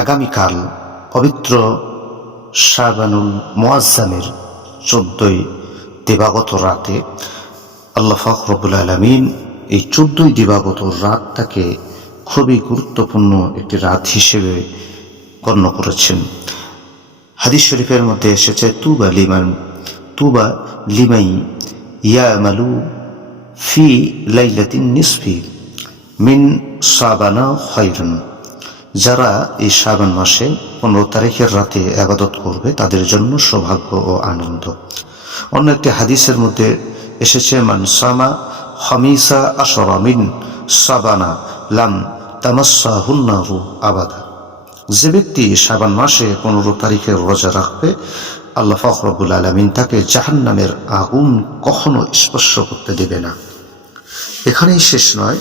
আগামীকাল পবিত্র শাবানুল মুআজ্জামের 14ই দিবাগত রাতে আল্লাহ পাক রব্বুল আলামিন এই 14ই দিবাগত রাতটাকে খুবই গুরুত্বপূর্ণ একটি রাত হিসেবে গণ্য করেছেন। হাদিস শরীফের মধ্যে এসেছে তুবা লিমাই ইয়ামালু ফি লাইলাতিন নিসফি মিন শাবানা খায়রুন। যারা এই শাবান মাসে 15 তারিখের রাতে ইবাদত করবে তাদের জন্য সৌভাগ্য ও আনন্দ। অন্য একটি হাদিসের মধ্যে এসেছে মান সামা খামিসা আশরা মিন শাবানা লাম তামাসসাহুন নারু আবাদা। যে ব্যক্তি শাবান মাসে 15 তারিখের রোজা রাখবে আল্লাহ পাক রব্বুল আলামিন তাকে জাহান্নামের আগুন কখনো স্পর্শ করতে দেবে না। এখানেই শেষ নয়,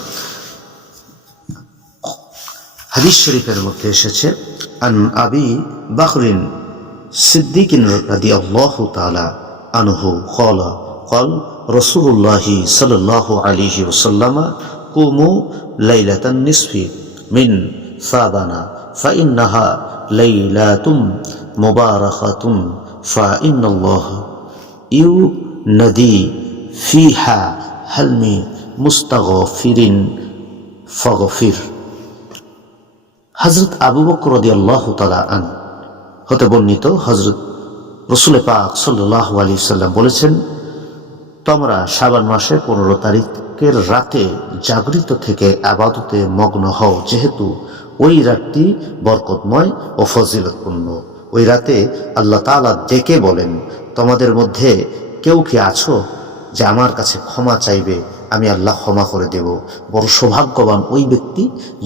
হাদিস শরীফের মধ্যে এসেছে আন আবি বকরিন সিদ্দিক রাদিয়াল্লাহু তাআলা আনহু ক্বালা ক্বাল রাসূলুল্লাহ সাল্লাল্লাহু আলাইহি ওয়াসাল্লাম কুমু লাইলাতান নিসফি মিন শাবানা ফাইন্নাহা লাইলাতুম মুবারাকাতুন ফাইন্নাল্লাহ ইউনাদি ফিহা হালমি মুস্তাগফিরিন ফাগফির। হযরত আবু বকর রাদিয়াল্লাহু তাআলা আনহু হতে বর্ণিত, হযরত রাসূল পাক সাল্লাল্লাহু আলাইহি ওয়াসাল্লাম বলেছেন, তোমরা শাবান মাসে 15 তারিখের রাতে জাগরিত থেকে ইবাদতে মগ্ন হও, যেহেতু ওই রাতটি বরকতময় ও ফজিলতপূর্ণ। ওই রাতে আল্লাহ তাআলা ডেকে বলেন, তোমাদের মধ্যে কেউ কি আছো যে আমার কাছে ক্ষমা চাইবে, আমি আল্লাহ ক্ষমা করে দেব। বড় সৌভাগ্যবান ওই ব্যক্তি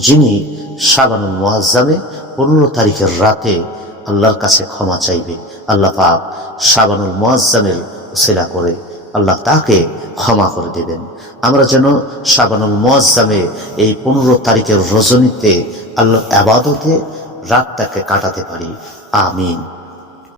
যিনি শাবানুল মুআজ্জামে 15 তারিখের রাতে আল্লাহর কাছে ক্ষমা চাইবে। আল্লাহ পাক শাবানুল মুআজ্জামের উসিলা করে আল্লাহ তাকে ক্ষমা করে দেবেন। আমরা যেন শাবানুল মুআজ্জামে এই 15 তারিখের রজনীতে আল্লাহ ইবাদতে রাতটাকে কাটাতে পারি। আমিন।